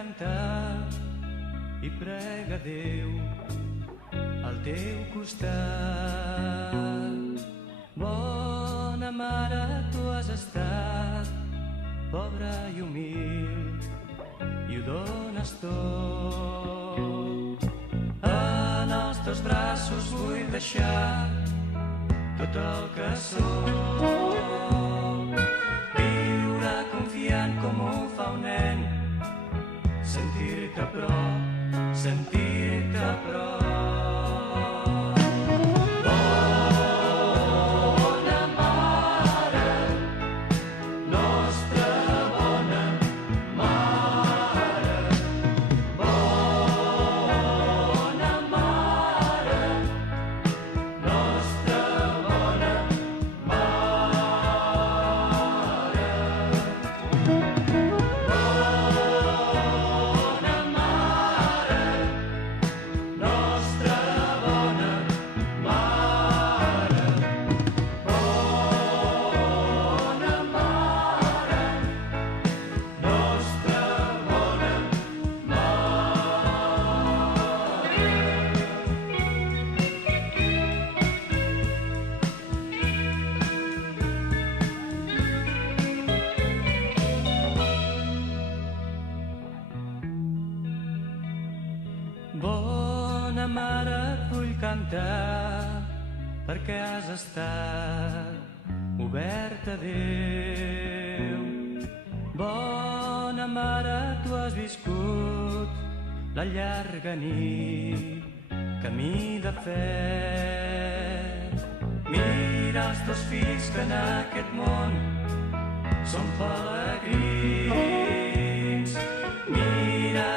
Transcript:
cantar i prega Déu al teu costat. Bona mare, tu has estat pobra i humil i ho dones tot. En els teus braços vull deixar tot el que sóc, viure confiant com ho fa un nen, sentir-te a prop, sentir-te a prop. Bona mare, nostra bona mare, bona mare, nostra bona mare. Bona mare, nostra bona mare, bona mare, nostra bona Bona mare, et vull cantar perquè has estat oberta a Déu. Bona mare, tu has viscut la llarga nit, camí de fe. Mira els teus fills que en aquest món són pelegrins. Mira